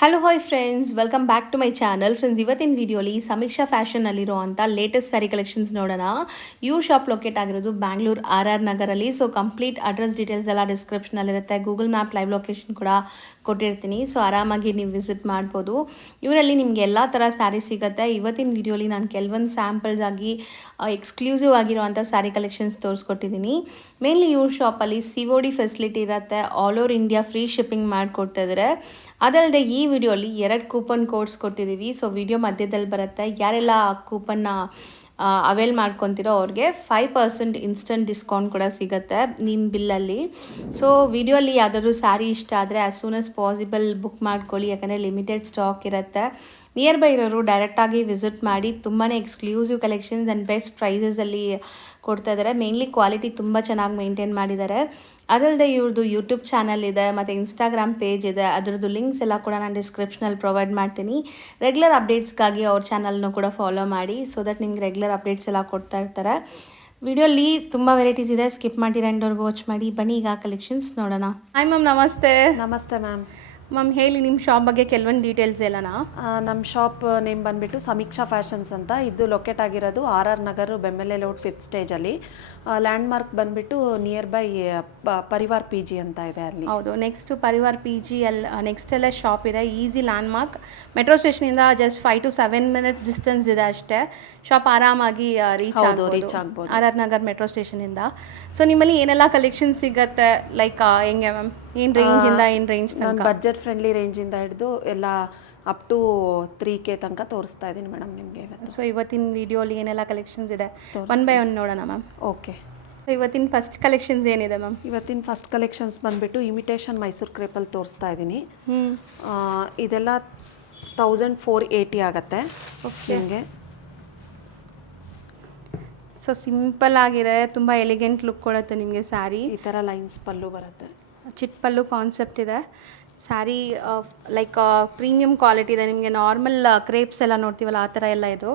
Hello hi friends, welcome back to my channel. Friends, ಇವತ್ತಿನ ವಿಡಿಯೋಲಿ ಸಮೀಕ್ಷಾ ಫ್ಯಾಷನಲ್ಲಿರೋ ಅಂಥ ಲೇಟೆಸ್ಟ್ ಸ್ಯಾರಿ ಕಲೆಕ್ಷನ್ಸ್ ನೋಡೋಣ. ಶಾಪ್ ಲೊಕೇಟ್ ಆಗಿರೋದು ಬ್ಯಾಂಗ್ಳೂರ್ RR ನಗರಲ್ಲಿ. ಸೊ ಕಂಪ್ಲೀಟ್ ಅಡ್ರೆಸ್ ಡೀಟೇಲ್ಸ್ ಎಲ್ಲ ಡಿಸ್ಕ್ರಿಪ್ಷನಲ್ಲಿರುತ್ತೆ. ಗೂಗಲ್ ಮ್ಯಾಪ್ ಲೈವ್ ಲೊಕೇಶನ್ ಕೂಡ ಕೊಟ್ಟಿರ್ತೀನಿ. ಸೊ ಆರಾಮಾಗಿ ನೀವು ವಿಸಿಟ್ ಮಾಡ್ಬೋದು. ಇವರಲ್ಲಿ ನಿಮಗೆ ಎಲ್ಲ ಥರ ಸ್ಯಾರಿ ಸಿಗುತ್ತೆ. ಇವತ್ತಿನ ವಿಡಿಯೋಲಿ ನಾನು ಕೆಲವೊಂದು ಸ್ಯಾಂಪಲ್ಸ್ ಆಗಿ ಎಕ್ಸ್ಕ್ಲೂಸಿವ್ ಆಗಿರುವಂಥ ಸ್ಯಾರಿ ಕಲೆಕ್ಷನ್ಸ್ ತೋರಿಸ್ಕೊಟ್ಟಿದ್ದೀನಿ. ಮೇನ್ಲಿ ಶಾಪಲ್ಲಿ COD ಫೆಸಿಲಿಟಿ ಇರುತ್ತೆ. All over India free shipping ಮಾಡಿಕೊಡ್ತಿದ್ದಾರೆ. ಅದಲ್ಲದೆ ಈ ವಿಡಿಯೋಲಿ 2 ಕೂಪನ್ ಕೋಡ್ಸ್ ಕೊಟ್ಟಿದ್ದೀವಿ. ಸೊ ವಿಡಿಯೋ ಮಧ್ಯದಲ್ಲಿ ಬರುತ್ತೆ. ಯಾರೆಲ್ಲ ಕೂಪನ್ನ ಅವೇಲ್ ಮಾಡ್ಕೊತಿರೋ ಅವ್ರಿಗೆ 5% ಇನ್ಸ್ಟಂಟ್ ಡಿಸ್ಕೌಂಟ್ ಕೂಡ ಸಿಗುತ್ತೆ ನಿಮ್ಮ ಬಿಲ್ಲಲ್ಲಿ. ಸೊ ವಿಡಿಯೋಲಿ ಯಾವುದಾದ್ರೂ ಸ್ಯಾರಿ ಇಷ್ಟ ಆದರೆ as soon as possible book ಮಾಡ್ಕೊಳ್ಳಿ, ಯಾಕಂದರೆ ಲಿಮಿಟೆಡ್ ಸ್ಟಾಕ್ ಇರುತ್ತೆ. ನಿಯರ್ ಬೈ ಇರೋರು ಡೈರೆಕ್ಟಾಗಿ ವಿಸಿಟ್ ಮಾಡಿ. ತುಂಬಾ ಎಕ್ಸ್ಕ್ಲೂಸಿವ್ ಕಲೆಕ್ಷನ್ಸ್ ಆ್ಯಂಡ್ ಬೆಸ್ಟ್ ಪ್ರೈಸಸಲ್ಲಿ ಕೊಡ್ತಾ ಇದ್ದಾರೆ. ಮೇನ್ಲಿ ಕ್ವಾಲಿಟಿ ತುಂಬ ಚೆನ್ನಾಗಿ ಮೇಂಟೈನ್ ಮಾಡಿದ್ದಾರೆ. ಅದಲ್ಲದೆ ಇವ್ರದ್ದು ಯೂಟ್ಯೂಬ್ ಚಾನಲ್ ಇದೆ ಮತ್ತು ಇನ್ಸ್ಟಾಗ್ರಾಮ್ ಪೇಜ್ ಇದೆ. ಅದರದ್ದು ಲಿಂಕ್ಸ್ ಎಲ್ಲ ಕೂಡ ನಾನು ಡಿಸ್ಕ್ರಿಪ್ಷನಲ್ಲಿ ಪ್ರೊವೈಡ್ ಮಾಡ್ತೀನಿ. ರೆಗ್ಯುಲರ್ ಅಪ್ಡೇಟ್ಸ್ಗಾಗಿ ಅವ್ರ ಚಾನಲ್ನು ಕೂಡ ಫಾಲೋ ಮಾಡಿ, ಸೊ ದಟ್ ನಿಮ್ಗೆ ರೆಗ್ಯುಲರ್ ಅಪ್ಡೇಟ್ಸ್ ಎಲ್ಲ ಕೊಡ್ತಾ ಇರ್ತಾರೆ. ವಿಡಿಯೋಲಿ ತುಂಬ ವೆರೈಟೀಸ್ ಇದೆ, ಸ್ಕಿಪ್ ಮಾಡಿ ಎಂಡ್ವರೆಗೂ ವಾಚ್ ಮಾಡಿ. ಬನ್ನಿ ಈಗ ಕಲೆಕ್ಷನ್ಸ್ ನೋಡೋಣ. ಹಾಯ್ ಮ್ಯಾಮ್, ನಮಸ್ತೆ. ನಮಸ್ತೆ ಮ್ಯಾಮ್. ಮ್ಯಾಮ್ ಹೇಳಿ ನಿಮ್ಮ ಶಾಪ್ ಬಗ್ಗೆ ಕೆಲವೊಂದು ಡೀಟೇಲ್ಸ್ ಎಲ್ಲನಾ. ನಮ್ಮ ಶಾಪ್ ನೇಮ್ ಬಂದುಬಿಟ್ಟು ಸಮೀಕ್ಷಾ ಫ್ಯಾಷನ್ಸ್ ಅಂತ. ಇದು ಲೊಕೇಟ್ ಆಗಿರೋದು RR ನಗರ್ ಬೆಮ್ಮೆಲೆ ರೋಡ್ 5th ಸ್ಟೇಜಲ್ಲಿ. ಲ್ಯಾಂಡ್ಮಾರ್ಕ್ ಬಂದುಬಿಟ್ಟು ನಿಯರ್ ಬೈ ಪರಿವಾರ್ PG ಅಂತ ಇದೆ ಅಲ್ಲಿ. ಹೌದು, ನೆಕ್ಸ್ಟ್ ಪರಿವಾರ್ PG ನೆಕ್ಸ್ಟ್ ಎಲ್ಲ ಶಾಪ್ ಇದೆ. ಈಸಿ ಲ್ಯಾಂಡ್ಮಾರ್ಕ್ ಮೆಟ್ರೋ ಸ್ಟೇಷನಿಂದ ಜಸ್ಟ್ 5 to 7 minutes ಡಿಸ್ಟೆನ್ಸ್ ಇದೆ ಅಷ್ಟೇ. ಶಾಪ್ ಆರಾಮಾಗಿ ರೀಚ್ ಆಗ್ಬೋದು RR ನಗರ್ ಮೆಟ್ರೋ ಸ್ಟೇಷನಿಂದ. ಸೊ ನಿಮ್ಮಲ್ಲಿ ಏನೆಲ್ಲ ಕಲೆಕ್ಷನ್ ಸಿಗುತ್ತೆ, ಲೈಕ್ ಹೆಂಗೆ ಮ್ಯಾಮ್, ಏನು ರೇಂಜಿಂದ ಏನು ರೇಂಜ್? ನಾನು ಬಡ್ಜೆಟ್ ಫ್ರೆಂಡ್ಲಿ ರೇಂಜಿಂದ ಹಿಡಿದು ಎಲ್ಲ ಅಪ್ ಟು 3K ತನಕ ತೋರಿಸ್ತಾ ಇದ್ದೀನಿ ಮೇಡಮ್ ನಿಮಗೆ. ಸೊ ಇವತ್ತಿನ ವಿಡಿಯೋಲಿ ಏನೆಲ್ಲ ಕಲೆಕ್ಷನ್ಸ್ ಇದೆ ಒನ್ ಬೈ ಒನ್ ನೋಡೋಣ ಮ್ಯಾಮ್. ಓಕೆ. ಸೊ ಇವತ್ತಿನ ಫಸ್ಟ್ ಕಲೆಕ್ಷನ್ಸ್ ಏನಿದೆ ಮ್ಯಾಮ್? ಇವತ್ತಿನ ಫಸ್ಟ್ ಕಲೆಕ್ಷನ್ಸ್ ಬಂದುಬಿಟ್ಟು ಇಮಿಟೇಷನ್ ಮೈಸೂರು ಕ್ರೇಪಲ್ಲಿ ತೋರಿಸ್ತಾ ಇದ್ದೀನಿ. ಇದೆಲ್ಲ 1480 ಆಗುತ್ತೆ ನಿಮಗೆ. ಸೊ ಸಿಂಪಲ್ ಆಗಿದೆ, ತುಂಬ ಎಲಿಗೆಂಟ್ ಲುಕ್ ಕೊಡುತ್ತೆ ನಿಮಗೆ ಸ್ಯಾರಿ. ಈ ಥರ ಲೈನ್ಸ್ ಪಲ್ಲು ಬರುತ್ತೆ, ಚಿಟ್ ಪಲ್ಲು ಕಾನ್ಸೆಪ್ಟ್ ಇದೆ. ಸ್ಯಾರಿ ಲೈಕ್ ಪ್ರೀಮಿಯಂ ಕ್ವಾಲಿಟಿ ಇದೆ. ನಿಮಗೆ ನಾರ್ಮಲ್ ಕ್ರೇಪ್ಸ್ ಎಲ್ಲ ನೋಡ್ತೀವಲ್ಲ ಆ ಥರ ಎಲ್ಲ ಇದು.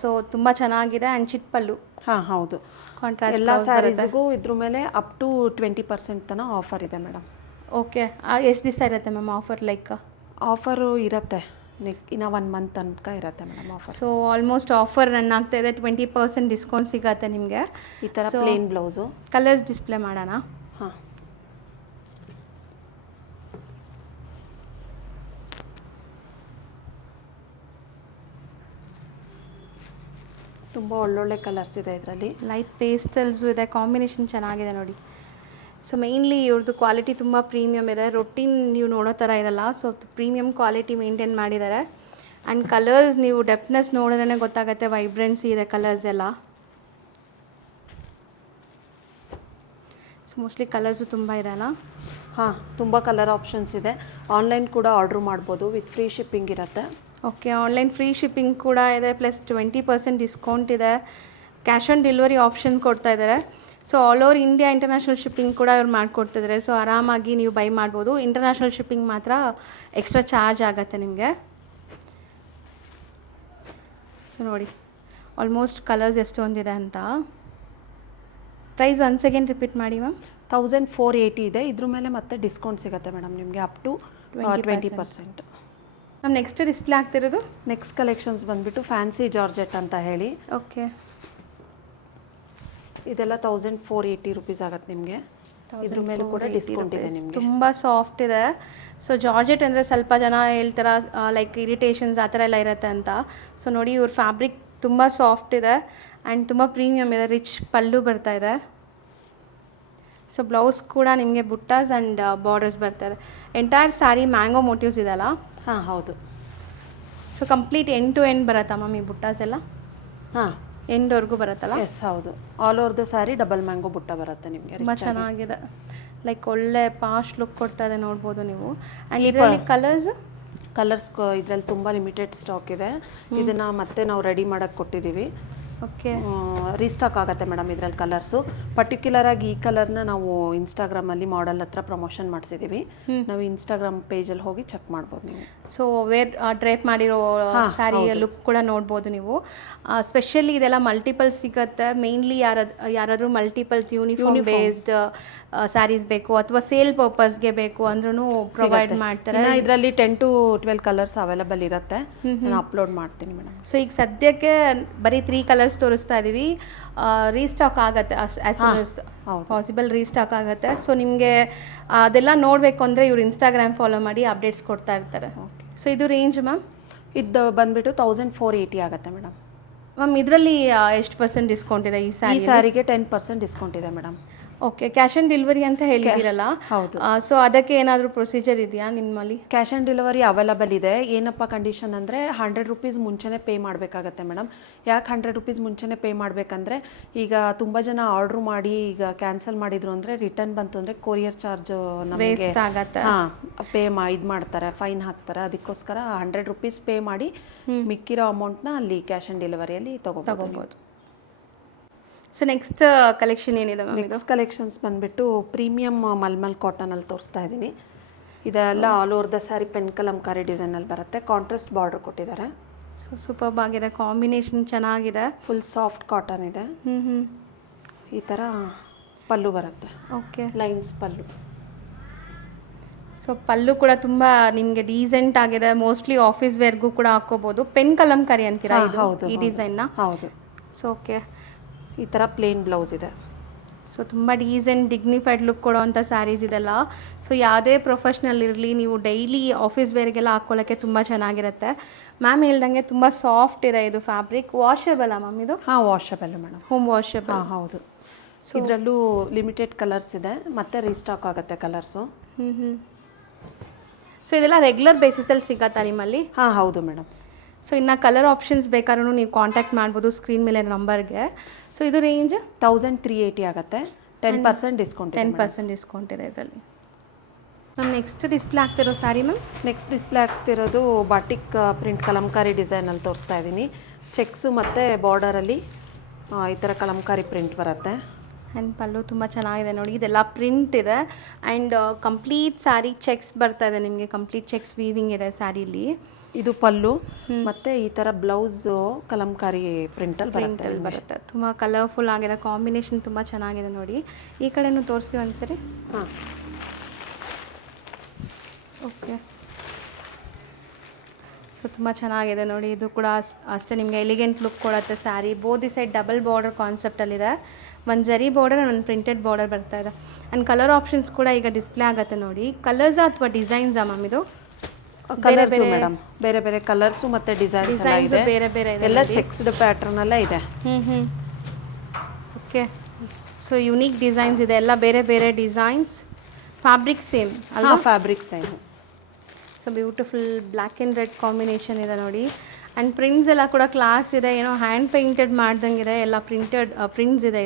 ಸೊ ತುಂಬ ಚೆನ್ನಾಗಿದೆ. ಆ್ಯಂಡ್ ಚಿಟ್ ಪಲ್ಲು. ಹಾಂ ಹೌದು. ಕಾಂಟ್ರಾಸ್ಟ್ ಎಲ್ಲ ಸ್ಯಾರೀಸ್ಗೂ ಇದ್ರ ಮೇಲೆ ಅಪ್ ಟು 20% ತನಕ ಆಫರ್ ಇದೆ ಮೇಡಮ್. ಓಕೆ. ಎಷ್ಟು ದಿವಸ ಇರುತ್ತೆ ಮ್ಯಾಮ್ ಆಫರ್? ಲೈಕ್ ಆಫರು ಇರುತ್ತೆ, ಇನ್ನು 1 ಮಂತ್ ತನಕ ಇರುತ್ತೆ madam offer. So almost offer run ಆಗ್ತಾ ಇದೆ. 20% ಡಿಸ್ಕೌಂಟ್ ಸಿಗುತ್ತೆ ನಿಮಗೆ. ಈ ಥರ ಪ್ಲೇನ್ ಬ್ಲೌಸು. ಕಲರ್ಸ್ ಡಿಸ್ಪ್ಲೇ ಮಾಡೋಣ. ಹಾಂ, ತುಂಬ ಒಳ್ಳೊಳ್ಳೆ ಕಲರ್ಸ್ ಇದೆ ಇದರಲ್ಲಿ. ಲೈಟ್ ಪೇಸ್ಟಲ್ಸು ಇದೆ, ಕಾಂಬಿನೇಷನ್ ಚೆನ್ನಾಗಿದೆ ನೋಡಿ. ಸೊ ಮೇಯ್ನ್ಲಿ ಇವ್ರದ್ದು ಕ್ವಾಲಿಟಿ ತುಂಬ ಪ್ರೀಮಿಯಮ್ ಇದೆ. ರೊಟೀನ್ ನೀವು ನೋಡೋ ಥರ ಇರಲ್ಲ. ಸೊ ಪ್ರೀಮಿಯಮ್ ಕ್ವಾಲಿಟಿ ಮೇಂಟೈನ್ ಮಾಡಿದ್ದಾರೆ. ಆ್ಯಂಡ್ ಕಲರ್ಸ್ ನೀವು ಡೆಪ್ನೆಸ್ ನೋಡಿದ್ರೇ ಗೊತ್ತಾಗುತ್ತೆ, ವೈಬ್ರೆನ್ಸಿ ಇದೆ ಕಲರ್ಸ್ ಎಲ್ಲ. ಸೊ ಮೋಸ್ಟ್ಲಿ ಕಲರ್ಸು ತುಂಬ ಇದೆ ಅಲ್ಲ? ಹಾಂ, ತುಂಬ ಕಲರ್ ಆಪ್ಷನ್ಸ್ ಇದೆ. ಆನ್ಲೈನ್ ಕೂಡ ಆರ್ಡ್ರ್ ಮಾಡ್ಬೋದು, ವಿತ್ ಫ್ರೀ ಶಿಪ್ಪಿಂಗ್ ಇರುತ್ತೆ. ಓಕೆ, ಆನ್ಲೈನ್ ಫ್ರೀ ಶಿಪ್ಪಿಂಗ್ ಕೂಡ ಇದೆ, ಪ್ಲಸ್ 20% ಡಿಸ್ಕೌಂಟ್ ಇದೆ. ಕ್ಯಾಶ್ ಆನ್ ಡೆಲಿವರಿ ಆಪ್ಷನ್ ಕೊಡ್ತಾ ಇದ್ದಾರೆ. So all over India international shipping ಕೂಡ ಇವ್ರು ಮಾಡಿಕೊಡ್ತಿದ್ದಾರೆ. ಸೊ ಆರಾಮಾಗಿ ನೀವು ಬೈ ಮಾಡ್ಬೋದು. ಇಂಟರ್ನ್ಯಾಷನಲ್ ಶಿಪ್ಪಿಂಗ್ ಮಾತ್ರ ಎಕ್ಸ್ಟ್ರಾ ಚಾರ್ಜ್ ಆಗುತ್ತೆ ನಿಮಗೆ. ಸೊ ನೋಡಿ ಆಲ್ಮೋಸ್ಟ್ ಕಲರ್ಸ್ ಎಷ್ಟೊಂದಿದೆ ಅಂತ. ಪ್ರೈಸ್ ಒನ್ ಸೆಕೆಂಡ್ ರಿಪೀಟ್ ಮಾಡಿ ಮ್ಯಾಮ್. 1480 ಇದೆ. ಇದ್ರ ಮೇಲೆ ಮತ್ತೆ ಡಿಸ್ಕೌಂಟ್ ಸಿಗುತ್ತೆ ಮೇಡಮ್ ನಿಮಗೆ up to 20%. Ma'am next display ಆಗ್ತಿರೋದು ನೆಕ್ಸ್ಟ್ ಕಲೆಕ್ಷನ್ಸ್ ಬಂದುಬಿಟ್ಟು ಫ್ಯಾನ್ಸಿ ಜಾರ್ಜೆಟ್ ಅಂತ ಹೇಳಿ. ಓಕೆ. ಇದೆಲ್ಲ 1480 ರುಪೀಸ್ ಆಗುತ್ತೆ ನಿಮಗೆ. ಇದ್ರ ಮೇಲೆ ಕೂಡ ಡಿಸ್ಕೌಂಟ್ ಇದೆ ನಿಮಗೆ. ತುಂಬ ಸಾಫ್ಟ್ ಇದೆ. ಸೊ ಜಾರ್ಜೆಟ್ ಅಂದರೆ ಸ್ವಲ್ಪ ಜನ ಹೇಳ್ತಾರೆ ಲೈಕ್ ಇರಿಟೇಷನ್ಸ್ ಆ ಥರ ಎಲ್ಲ ಇರುತ್ತೆ ಅಂತ. ಸೊ ನೋಡಿ ಇವ್ರ ಫ್ಯಾಬ್ರಿಕ್ ತುಂಬ ಸಾಫ್ಟ್ ಇದೆ ಆ್ಯಂಡ್ ತುಂಬ ಪ್ರೀಮಿಯಮ್ ಇದೆ. ರಿಚ್ ಪಲ್ಲು ಬರ್ತಾ ಇದೆ. ಸೊ ಬ್ಲೌಸ್ ಕೂಡ ನಿಮಗೆ ಬುಟ್ಟಾಸ್ ಆ್ಯಂಡ್ ಬಾರ್ಡರ್ಸ್ ಬರ್ತಾರೆ. ಎಂಟೈರ್ ಸ್ಯಾರಿ ಮ್ಯಾಂಗೋ ಮೋಟಿವ್ಸ್ ಇದೆಲ್ಲ? ಹಾಂ ಹೌದು. So complete end to end ಬರುತ್ತಾ ಮ್ಯಾಮ್ ಈ ಬುಟ್ಟಾಸ್ ಎಲ್ಲ? ಹಾಂ, ಎಂಡ್ವರೆಗೂ ಬರುತ್ತಲ್ಲ? ಎಸ್ ಹೌದು. All over the saree double mango ಬುಟ್ಟ ಬರುತ್ತೆ ನಿಮಗೆ. ತುಂಬ ಚೆನ್ನಾಗಿದೆ. ಲೈಕ್ ಒಳ್ಳೆ ಪಾಸ್ಟ್ ಲುಕ್ ಕೊಡ್ತಾ ಇದೆ, ನೋಡ್ಬೋದು ನೀವು. ಆ್ಯಂಡ್ ಇದರಲ್ಲಿ ಕಲರ್ಸ್ ಇದರಲ್ಲಿ ತುಂಬ ಲಿಮಿಟೆಡ್ ಸ್ಟಾಕ್ ಇದೆ. ಇದನ್ನು ಮತ್ತೆ ನಾವು ರೆಡಿ ಮಾಡೋಕ್ಕೆ ಕೊಟ್ಟಿದ್ದೀವಿ. ಓಕೆ. ರೀಸ್ಟಾಕ್ ಆಗುತ್ತೆ ಮೇಡಮ್ ಇದರಲ್ಲಿ ಕಲರ್ಸು. ಪರ್ಟಿಕ್ಯುಲರಾಗಿ ಈ ಕಲರ್ನ ನಾವು ಇನ್ಸ್ಟಾಗ್ರಾಮಲ್ಲಿ ಮಾಡೆಲ್ ಹತ್ರ ಪ್ರಮೋಷನ್ ಮಾಡಿಸಿದ್ದೀವಿ. ನಾವು ಇನ್ಸ್ಟಾಗ್ರಾಮ್ ಪೇಜಲ್ಲಿ ಹೋಗಿ ಚೆಕ್ ಮಾಡ್ಬೋದು ನೀವು. ಸೊ ಡ್ರೇಪ್ ಮಾಡಿರೋ ಸ್ಯಾರಿ ಲುಕ್ ಕೂಡ ನೋಡ್ಬೋದು ನೀವು. ಸ್ಪೆಷಲಿ ಇದೆಲ್ಲ ಮಲ್ಟಿಪಲ್ ಸಿಗುತ್ತೆ. ಮೇನ್ಲಿ ಯಾರಾದರೂ ಮಲ್ಟಿಪಲ್ಸ್ ಯೂನಿಫಾರ್ಮ್ ಬೇಸ್ಡ್ ಸ್ಯಾರೀಸ್ ಬೇಕು ಅಥವಾ ಸೇಲ್ ಪರ್ಪಸ್ಗೆ ಬೇಕು ಅಂದ್ರೂ ಪ್ರೊವೈಡ್ ಮಾಡ್ತಾರೆ. ಇದರಲ್ಲಿ 10 to 12 ಕಲರ್ಸ್ ಅವೈಲೇಬಲ್ ಇರುತ್ತೆ. ನಾನು ಅಪ್ಲೋಡ್ ಮಾಡ್ತೀನಿ ಮೇಡಮ್. ಸೊ ಈಗ ಸದ್ಯಕ್ಕೆ ಬರೀ 3 ಕಲರ್ಸ್ ತೋರಿಸ್ತಾ ಇದ್ದೀವಿ. ರೀಸ್ಟಾಕ್ ಆಗುತ್ತೆ as soon as possible restock ಆಗುತ್ತೆ. ಸೊ ನಿಮಗೆ ಅದೆಲ್ಲ ನೋಡಬೇಕು ಅಂದರೆ ಇವ್ರು ಇನ್ಸ್ಟಾಗ್ರಾಮ್ ಫಾಲೋ ಮಾಡಿ ಅಪ್ಡೇಟ್ಸ್ ಕೊಡ್ತಾ ಇರ್ತಾರೆ. ಸೊ ಇದು ರೇಂಜ್ ಮ್ಯಾಮ್? ಇದು ಬಂದುಬಿಟ್ಟು 1480 ಆಗುತ್ತೆ ಮೇಡಮ್. ಮ್ಯಾಮ್ ಇದರಲ್ಲಿ ಎಷ್ಟು % ಡಿಸ್ಕೌಂಟ್ ಇದೆ ಈ ಸ್ಯಾರಿಗೆ? 10% ಡಿಸ್ಕೌಂಟ್ ಇದೆ madam. Okay. Cash on delivery ಅಂತ ಹೇಳಿದಿರಲ್ಲ, ಹೌದು. ಸೊ ಅದಕ್ಕೆ ಏನಾದರೂ ಪ್ರೊಸೀಜರ್ ಇದೆಯಾ ನಿಮ್ಮಲ್ಲಿ? ಕ್ಯಾಶ್ ಆನ್ ಡೆಲಿವರಿ ಅವೈಲಬಲ್ ಇದೆ. ಏನಪ್ಪ ಕಂಡೀಷನ್ ಅಂದರೆ 100 ರೂಪೀಸ್ ಮುಂಚೆನೇ ಪೇ ಮಾಡಬೇಕಾಗತ್ತೆ ಮೇಡಮ್. ಯಾಕೆ 100 ರೂಪೀಸ್ ಮುಂಚೆನೇ ಪೇ ಮಾಡಬೇಕಂದ್ರೆ, ಈಗ ತುಂಬ ಜನ ಆರ್ಡ್ರ್ ಮಾಡಿ ಈಗ ಕ್ಯಾನ್ಸಲ್ ಮಾಡಿದ್ರು ಅಂದರೆ ರಿಟರ್ನ್ ಬಂತು ಅಂದರೆ ಕೊರಿಯರ್ ಚಾರ್ಜ್ ನಮಗೆ ಆಗತ್ತೆ. ಇದು ಮಾಡ್ತಾರೆ, ಫೈನ್ ಹಾಕ್ತಾರೆ. ಅದಕ್ಕೋಸ್ಕರ 100 ರೂಪೀಸ್ ಪೇ ಮಾಡಿ ಮಿಕ್ಕಿರೋ ಅಮೌಂಟ್ನ ಅಲ್ಲಿ ಕ್ಯಾಶ್ ಆನ್ ಡೆಲಿವರಿಯಲ್ಲಿ ತಗೋಬೋದು. ಸೊ ನೆಕ್ಸ್ಟ್ ಕಲೆಕ್ಷನ್ ಏನಿದೆ ಮ್ಯಾಮ್? ನೆಕ್ಸ್ಟ್ ಕಲೆಕ್ಷನ್ಸ್ ಬಂದುಬಿಟ್ಟು ಪ್ರೀಮಿಯಮ್ ಮಲ್ಮಲ್ ಕಾಟನಲ್ಲಿ ತೋರಿಸ್ತಾ ಇದ್ದೀನಿ. ಇದೆಲ್ಲ all over the sari pen Kalamkari ಡಿಸೈನಲ್ಲಿ ಬರುತ್ತೆ. ಕಾಂಟ್ರಾಸ್ಟ್ ಬಾರ್ಡರ್ ಕೊಟ್ಟಿದ್ದಾರೆ. ಸೊ ಸೂಪರ್ಬ್ ಆಗಿದೆ, ಕಾಂಬಿನೇಷನ್ ಚೆನ್ನಾಗಿದೆ. ಫುಲ್ ಸಾಫ್ಟ್ ಕಾಟನ್ ಇದೆ. ಈ ಥರ ಪಲ್ಲು ಬರುತ್ತೆ. Okay. Lines pallu. So pallu ಕೂಡ ತುಂಬ ನಿಮಗೆ ಡೀಸೆಂಟ್ ಆಗಿದೆ. ಮೋಸ್ಟ್ಲಿ ಆಫೀಸ್ ವೇರ್ಗೂ ಕೂಡ ಹಾಕೋಬೋದು. ಪೆನ್ ಕಲಂಕಾರಿ ಅಂತೀರಾ ಈ ಡಿಸೈನ್ನ? ಹೌದು. So okay. ಈ ಥರ ಪ್ಲೇನ್ ಬ್ಲೌಸ್ ಇದೆ. ಸೊ ತುಂಬ ಡೀಸೆಂಟ್ ಡಿಗ್ನಿಫೈಡ್ ಲುಕ್ ಕೊಡೋವಂಥ ಸ್ಯಾರೀಸ್ ಇದೆಲ್ಲ. ಸೊ ಯಾವುದೇ ಪ್ರೊಫೆಷ್ನಲ್ ಇರಲಿ, ನೀವು ಡೈಲಿ ಆಫೀಸ್ ವೇರ್ಗೆಲ್ಲ ಹಾಕ್ಕೊಳ್ಳೋಕ್ಕೆ ತುಂಬ ಚೆನ್ನಾಗಿರುತ್ತೆ. ಮ್ಯಾಮ್ ಹೇಳ್ದಂಗೆ ತುಂಬ ಸಾಫ್ಟ್ ಇದೆ ಇದು ಫ್ಯಾಬ್ರಿಕ್. ವಾಷಬಲ್ಲ ಮ್ಯಾಮ್ ಇದು? Washable madam. Home washable. ಹೌದು. ಸೊ ಇದರಲ್ಲೂ ಲಿಮಿಟೆಡ್ ಕಲರ್ಸ್ ಇದೆ, ಮತ್ತೆ ರೀಸ್ಟಾಕ್ ಆಗುತ್ತೆ ಕಲರ್ಸು. ಸೊ ಇದೆಲ್ಲ ರೆಗ್ಯುಲರ್ ಬೇಸಿಸಲ್ಲಿ ಸಿಗತ್ತಾ ನಿಮ್ಮಲ್ಲಿ? ಹೌದು ಮೇಡಮ್. ಸೊ ಇನ್ನು ಕಲರ್ ಆಪ್ಷನ್ಸ್ ಬೇಕಾದ್ರೂ ನೀವು ಕಾಂಟ್ಯಾಕ್ಟ್ ಮಾಡ್ಬೋದು ಸ್ಕ್ರೀನ್ ಮೇಲೆ ನಂಬರ್ಗೆ. ಸೊ ಇದು ರೇಂಜ್ 1380 ಆಗುತ್ತೆ. 10% ಡಿಸ್ಕೌಂಟ್. 10% ಡಿಸ್ಕೌಂಟ್ ಇದೆ ಇದರಲ್ಲಿ. ಮ್ಯಾಮ್ ನೆಕ್ಸ್ಟ್ ಡಿಸ್ಪ್ಲೇ ಆಗ್ತಿರೋ ಸ್ಯಾರಿ ಮ್ಯಾಮ್? ನೆಕ್ಸ್ಟ್ ಡಿಸ್ಪ್ಲೇ ಆಗ್ತಿರೋದು ಬಾಟಿಕ್ ಪ್ರಿಂಟ್ ಕಲಂಕಾರಿ ಡಿಸೈನಲ್ಲಿ ತೋರಿಸ್ತಾ ಇದ್ದೀನಿ. ಚೆಕ್ಸು ಮತ್ತು ಬಾರ್ಡರಲ್ಲಿ ಈ ಥರ ಕಲಂಕಾರಿ ಪ್ರಿಂಟ್ ಬರುತ್ತೆ. ಆ್ಯಂಡ್ ಪಲ್ಲು ತುಂಬ ಚೆನ್ನಾಗಿದೆ ನೋಡಿ. ಇದೆಲ್ಲ ಪ್ರಿಂಟ್ ಇದೆ ಆ್ಯಂಡ್ ಕಂಪ್ಲೀಟ್ ಸ್ಯಾರಿ ಚೆಕ್ಸ್ ಬರ್ತಾ ಇದೆ ನಿಮಗೆ. ಕಂಪ್ಲೀಟ್ ಚೆಕ್ಸ್ ವೀವಿಂಗ್ ಇದೆ ಸ್ಯಾರಿಲಿ. ಇದು ಪಲ್ಲು ಮತ್ತು ಈ ಥರ ಬ್ಲೌಸು ಕಲಂಕಾರಿ ಪ್ರಿಂಟಲ್ಲಿ ಬರುತ್ತೆ. ತುಂಬ ಕಲರ್ಫುಲ್ ಆಗಿದೆ, ಕಾಂಬಿನೇಷನ್ ತುಂಬ ಚೆನ್ನಾಗಿದೆ ನೋಡಿ. ಈ ಕಡೆನೂ ತೋರಿಸಿ ಒಂದ್ಸರಿ. ಓಕೆ. ಸೊ ತುಂಬ ಚೆನ್ನಾಗಿದೆ ನೋಡಿ. ಇದು ಕೂಡ ಅಷ್ಟೇ ನಿಮಗೆ ಎಲಿಗೆಂಟ್ ಲುಕ್ ಕೊಡುತ್ತೆ ಸ್ಯಾರಿ. ಬೋದಿ side double border ಕಾನ್ಸೆಪ್ಟಲ್ಲಿದೆ. ಒಂದು ಜರಿ ಬಾರ್ಡರ್, ಒಂದು ಪ್ರಿಂಟೆಡ್ ಬಾರ್ಡರ್ ಬರ್ತಾ ಇದೆ. ಆ್ಯಂಡ್ ಕಲರ್ ಆಪ್ಷನ್ಸ್ ಕೂಡ ಈಗ ಡಿಸ್ಪ್ಲೇ ಆಗುತ್ತೆ ನೋಡಿ. ಕಲರ್ಸ್ ಅಥವಾ ಡಿಸೈನ್ಸಾ ಮ್ಯಾಮ್ ಇದು? ಕಲರ್ಸು ಮೇಡಮ್, ಬೇರೆ ಬೇರೆ ಕಲರ್ಸು ಮತ್ತು ಡಿಸೈನ್ಸ್ ಬೇರೆ ಬೇರೆ ಎಲ್ಲ ಚೆಕ್ಸ್ಡ್ ಪ್ಯಾಟರ್ನ್ ಎಲ್ಲ ಇದೆ. ಓಕೆ. ಸೊ ಯುನೀಕ್ ಡಿಸೈನ್ಸ್ ಇದೆ, ಎಲ್ಲ ಬೇರೆ ಬೇರೆ ಡಿಸೈನ್ಸ್. ಫ್ಯಾಬ್ರಿಕ್ ಸೇಮ್ ಅಲ್ವಾ? Fabric same. So beautiful black and red combination ಇದೆ ನೋಡಿ. ಆ್ಯಂಡ್ ಪ್ರಿಂಟ್ಸ್ ಎಲ್ಲ ಕೂಡ ಕ್ಲಾಸ್ ಇದೆ. ಏನೋ ಹ್ಯಾಂಡ್ ಪೇಂಟೆಡ್ ಮಾಡ್ದಂಗಿದೆ, ಎಲ್ಲ ಪ್ರಿಂಟ್ಸ್ ಇದೆ.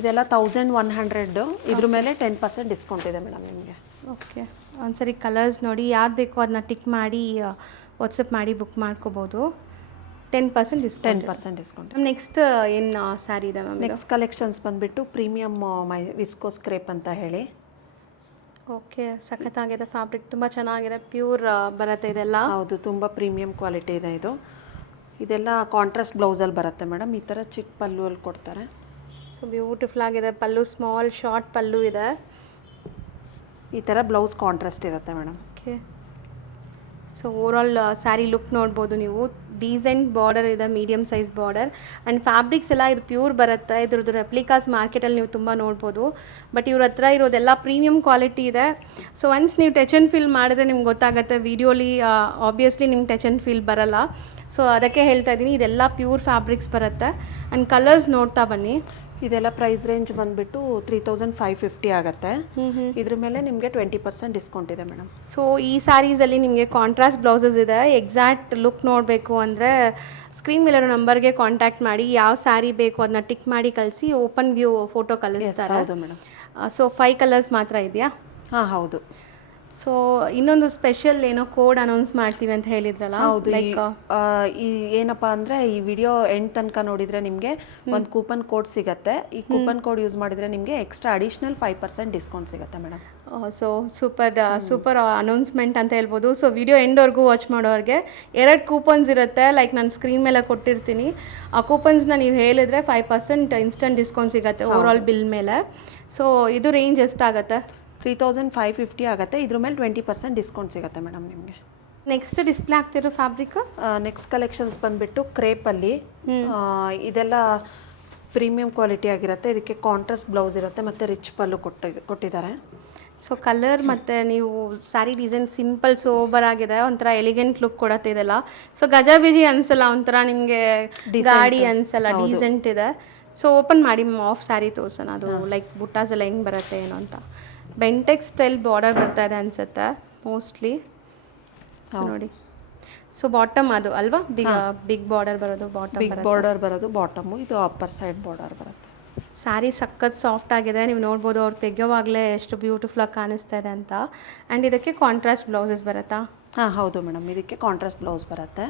ಇದೆಲ್ಲ 1100. ಇದ್ರ ಮೇಲೆ 10% ಡಿಸ್ಕೌಂಟ್ ಇದೆ ಮೇಡಮ್ ನಿಮಗೆ. ಓಕೆ. ಒಂದ್ಸರಿ ಕಲರ್ಸ್ ನೋಡಿ, ಯಾವ್ದು ಬೇಕೋ ಅದನ್ನ ಟಿಕ್ ಮಾಡಿ ವಾಟ್ಸಪ್ ಮಾಡಿ ಬುಕ್ ಮಾಡ್ಕೋಬೋದು. 10% ಡಿಸ್ಕೌಂಟ್. ನೆಕ್ಸ್ಟ್ ಏನು ಸ್ಯಾರಿ ಇದೆ ಮ್ಯಾಮ್? ನೆಕ್ಸ್ಟ್ ಕಲೆಕ್ಷನ್ಸ್ ಬಂದುಬಿಟ್ಟು ಪ್ರೀಮಿಯಮ್ ವಿಸ್ಕೋಸ್ ಕ್ರೇಪ್ ಅಂತ ಹೇಳಿ. ಓಕೆ. ಸಖತ್ತಾಗಿದೆ ಫ್ಯಾಬ್ರಿಕ್, ತುಂಬ ಚೆನ್ನಾಗಿದೆ. ಪ್ಯೂರ್ ಬರುತ್ತೆ ಇದೆಲ್ಲ. ಹೌದು, ತುಂಬ ಪ್ರೀಮಿಯಂ ಕ್ವಾಲಿಟಿ ಇದೆ ಇದು. ಇದೆಲ್ಲ ಕಾಂಟ್ರಾಸ್ಟ್ ಬ್ಲೌಸಲ್ಲಿ ಬರುತ್ತೆ ಮೇಡಮ್. ಈ ಥರ ಚಿಕ್ಕ ಪಲ್ಲುವಲ್ಲಿ ಕೊಡ್ತಾರೆ. ಸೊ ಬ್ಯೂಟಿಫುಲ್ ಆಗಿದೆ. ಪಲ್ಲು ಸ್ಮಾಲ್ ಶಾರ್ಟ್ ಪಲ್ಲು ಇದೆ. ಈ ಥರ ಬ್ಲೌಸ್ ಕಾಂಟ್ರಾಸ್ಟ್ ಇರುತ್ತೆ madam. Okay. So overall sari look ನೋಡ್ಬೋದು ನೀವು. ಡೀಸೆಂಟ್ ಬಾರ್ಡರ್ ಇದೆ, medium size border. And fabrics ಎಲ್ಲ ಇದು ಪ್ಯೂರ್ ಬರುತ್ತೆ. ಇದ್ರದ್ದು ರೆಪ್ಲಿಕಾಸ್ ಮಾರ್ಕೆಟಲ್ಲಿ ನೀವು ತುಂಬ ನೋಡ್ಬೋದು. ಬಟ್ ಇವ್ರ ಹತ್ರ ಇರೋದೆಲ್ಲ ಪ್ರೀಮಿಯಂ ಕ್ವಾಲಿಟಿ ಇದೆ. ಸೊ ಒನ್ಸ್ ನೀವು ಟಚ್ ಆ್ಯಂಡ್ ಫೀಲ್ ಮಾಡಿದ್ರೆ ನಿಮ್ಗೆ ಗೊತ್ತಾಗುತ್ತೆ. ವಿಡಿಯೋಲಿ ಆಬ್ವಿಯಸ್ಲಿ ನಿಮ್ಗೆ ಟಚ್ ಆ್ಯಂಡ್ ಫೀಲ್ ಬರಲ್ಲ. ಸೊ ಅದಕ್ಕೆ ಹೇಳ್ತಾ ಇದ್ದೀನಿ, ಇದೆಲ್ಲ ಪ್ಯೂರ್ ಫ್ಯಾಬ್ರಿಕ್ಸ್ ಬರುತ್ತೆ. ಆ್ಯಂಡ್ ಕಲರ್ಸ್ ನೋಡ್ತಾ ಬನ್ನಿ. ಇದೆಲ್ಲ ಪ್ರೈಸ್ ರೇಂಜ್ ಬಂದುಬಿಟ್ಟು 3550 ಆಗುತ್ತೆ. ಇದ್ರ ಮೇಲೆ ನಿಮಗೆ 20% ಡಿಸ್ಕೌಂಟ್ ಇದೆ ಮೇಡಮ್. ಸೊ ಈ ಸ್ಯಾರೀಸಲ್ಲಿ ನಿಮಗೆ ಕಾಂಟ್ರಾಸ್ಟ್ ಬ್ಲೌಸಸ್ ಇದೆ. ಎಕ್ಸಾಕ್ಟ್ ಲುಕ್ ನೋಡಬೇಕು ಅಂದರೆ ಸ್ಕ್ರೀನ್ ಮೇಲಿರೋ ನಂಬರ್ಗೆ ಕಾಂಟ್ಯಾಕ್ಟ್ ಮಾಡಿ. ಯಾವ ಸ್ಯಾರಿ ಬೇಕು ಅದನ್ನ ಟಿಕ್ ಮಾಡಿ ಕಳಿಸಿ ಓಪನ್ ವ್ಯೂ ಫೋಟೋ ಕಳಿಸ್ತಾರೆ. ಹೌದು ಮೇಡಮ್. ಸೊ 5 ಕಲರ್ಸ್ ಮಾತ್ರ ಇದೆಯಾ? ಹೌದು. ಸೊ ಇನ್ನೊಂದು ಸ್ಪೆಷಲ್ ಏನೋ ಕೋಡ್ ಅನೌನ್ಸ್ ಮಾಡ್ತೀವಿ ಅಂತ ಹೇಳಿದ್ರಲ್ಲ, ಹೌದು. ಲೈಕ್ ಈ ಏನಪ್ಪಾ ಅಂದ್ರೆ ಈ ವಿಡಿಯೋ ಎಂಡ್ ತನಕ ನೋಡಿದ್ರೆ ನಿಮಗೆ ಒಂದು ಕೂಪನ್ ಕೋಡ್ ಸಿಗತ್ತೆ. ಈ ಕೂಪನ್ ಕೋಡ್ ಯೂಸ್ ಮಾಡಿದ್ರೆ ನಿಮಗೆ ಎಕ್ಸ್ಟ್ರಾ ಅಡಿಷನಲ್ 5% ಡಿಸ್ಕೌಂಟ್ ಸಿಗುತ್ತೆ ಮೇಡಮ್. ಸೊ ಸೂಪರ್ ಅನೌನ್ಸ್ಮೆಂಟ್ ಅಂತ ಹೇಳ್ಬೋದು. ಸೊ ವಿಡಿಯೋ ಎಂಡ್ವರೆಗೂ ವಾಚ್ ಮಾಡೋರಿಗೆ 2 ಕೂಪನ್ಸ್ ಇರುತ್ತೆ, ಲೈಕ್ ನಾನು ಸ್ಕ್ರೀನ್ ಮೇಲೆ ಕೊಟ್ಟಿರ್ತೀನಿ. ಆ ಕೂಪನ್ಸ್ನ ನೀವು ಹೇಳಿದ್ರೆ 5% ಇನ್ಸ್ಟಂಟ್ ಡಿಸ್ಕೌಂಟ್ ಸಿಗುತ್ತೆ ಓವರ್ ಆಲ್ ಬಿಲ್ ಮೇಲೆ. ಸೊ ಇದು ರೇಂಜ್ ಎಷ್ಟಾಗುತ್ತೆ? 3550 ಆಗುತ್ತೆ. ಇದ್ರ ಮೇಲೆ 20% ಡಿಸ್ಕೌಂಟ್ ಸಿಗುತ್ತೆ ಮೇಡಮ್ ನಿಮಗೆ. ನೆಕ್ಸ್ಟ್ ಡಿಸ್ಪ್ಲೇ ಆಗ್ತಿರೋ ಫ್ಯಾಬ್ರಿಕ್, ನೆಕ್ಸ್ಟ್ ಕಲೆಕ್ಷನ್ಸ್ ಬಂದುಬಿಟ್ಟು ಕ್ರೇಪಲ್ಲಿ. ಇದೆಲ್ಲ ಪ್ರೀಮಿಯಂ ಕ್ವಾಲಿಟಿ ಆಗಿರುತ್ತೆ. ಇದಕ್ಕೆ ಕಾಂಟ್ರಾಸ್ಟ್ ಬ್ಲೌಸ್ ಇರುತ್ತೆ ಮತ್ತು ರಿಚ್ ಪಲ್ಲು ಕೊಟ್ಟಿದ್ದಾರೆ. ಸೊ ಕಲರ್ ಮತ್ತು ನೀವು ಸ್ಯಾರಿ ಡಿಸೈನ್ ಸಿಂಪಲ್ ಸೋಬರ್ ಆಗಿದೆ, ಒಂಥರ ಎಲಿಗೆಂಟ್ ಲುಕ್ ಕೊಡುತ್ತೆ ಇದೆಲ್ಲ. ಸೊ ಗಜಾಬಿಜಿ ಅನ್ಸಲ್ಲ, ಒಂಥರ ನಿಮಗೆ ಗಾಡಿ ಅನ್ಸಲ್ಲ, ಡೀಸೆಂಟ್ ಇದೆ. ಸೊ ಓಪನ್ ಮಾಡಿ ಆಫ್ ಸ್ಯಾರಿ ತೋರ್ಸೋಣ, ಅದು ಲೈಕ್ ಬುಟ್ಟಾಸ್ ಎಲ್ಲ ಹೆಂಗೆ ಬರುತ್ತೆ ಏನು ಅಂತ. ಬೆಂಟೆಕ್ಸ್ ಸ್ಟೈಲ್ ಬಾರ್ಡರ್ ಬರ್ತಾ ಇದೆ ಅನ್ಸುತ್ತೆ ಮೋಸ್ಟ್ಲಿ. ಸೊ ನೋಡಿ, ಸೊ ಬಾಟಮ್ ಅದು ಅಲ್ವಾ, ಬಿಗ್ ಬಾರ್ಡರ್ ಬರೋದು, ಬಾರ್ಡರ್ ಬರೋದು ಬಾಟಮು, ಇದು ಅಪ್ಪರ್ ಸೈಡ್ ಬಾರ್ಡರ್ ಬರುತ್ತೆ. ಸ್ಯಾರಿ ಸಖತ್ ಸಾಫ್ಟ್ ಆಗಿದೆ, ನೀವು ನೋಡ್ಬೋದು. ಅವ್ರು ತೆಗೆಯೋವಾಗಲೇ ಎಷ್ಟು ಬ್ಯೂಟಿಫುಲ್ಲಾಗಿ ಕಾಣಿಸ್ತಾ ಇದೆ ಅಂತ. ಆ್ಯಂಡ್ ಇದಕ್ಕೆ ಕಾಂಟ್ರಾಸ್ಟ್ ಬ್ಲೌಸಸ್ ಬರುತ್ತಾ? ಹೌದು ಮೇಡಮ್, ಇದಕ್ಕೆ ಕಾಂಟ್ರಾಸ್ಟ್ ಬ್ಲೌಸ್ ಬರುತ್ತೆ.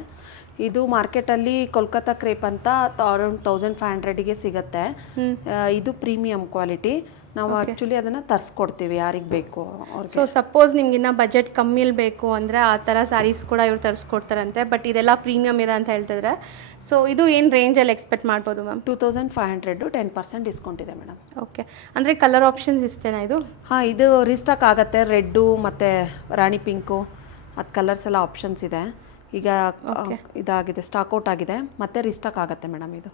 ಇದು ಮಾರ್ಕೆಟಲ್ಲಿ ಕೋಲ್ಕತ್ತಾ ಕ್ರೇಪ್ ಅಂತ ಅರೌಂಡ್ 1500ಗೆ ಸಿಗುತ್ತೆ. ಇದು ಪ್ರೀಮಿಯಂ ಕ್ವಾಲಿಟಿ. ನಾವು ಆ್ಯಕ್ಚುಲಿ ಅದನ್ನು ತರಿಸ್ಕೊಡ್ತೀವಿ ಯಾರಿಗೆ ಬೇಕು ಅವ್ರಿಗೆ. ಸೊ ಸಪೋಸ್ ನಿಮ್ಗಿನ್ನ ಬಜೆಟ್ ಕಮ್ಮಿಲಿ ಬೇಕು ಅಂದರೆ ಆ ಥರ ಸ್ಯಾರೀಸ್ ಕೂಡ ಇವ್ರು ತರಿಸ್ಕೊಡ್ತಾರಂತೆ. ಬಟ್ ಇದೆಲ್ಲ ಪ್ರೀಮಿಯಮ್ ಇದೆ ಅಂತ ಹೇಳ್ತಿದ್ರೆ. ಸೊ ಇದು ಏನು ರೇಂಜಲ್ಲಿ ಎಕ್ಸ್ಪೆಕ್ಟ್ ಮಾಡ್ಬೋದು ಮ್ಯಾಮ್? 2500 10% ಡಿಸ್ಕೌಂಟ್ ಇದೆ ಮೇಡಮ್. ಓಕೆ, ಅಂದರೆ ಕಲರ್ ಆಪ್ಷನ್ಸ್ ಇಷ್ಟೇನಾ ಇದು? ಇದು ರೀಸ್ಟಾಕ್ ಆಗುತ್ತೆ. ರೆಡ್ಡು ಮತ್ತು ರಾಣಿ ಪಿಂಕು ಅದು ಕಲರ್ಸ್ ಎಲ್ಲ ಆಪ್ಷನ್ಸ್ ಇದೆ. ಈಗ ಇದಾಗಿದೆ, ಸ್ಟಾಕ್ಔಟ್ ಆಗಿದೆ, ಮತ್ತೆ ರೀಸ್ಟಾಕ್ ಆಗುತ್ತೆ ಮೇಡಮ್ ಇದು.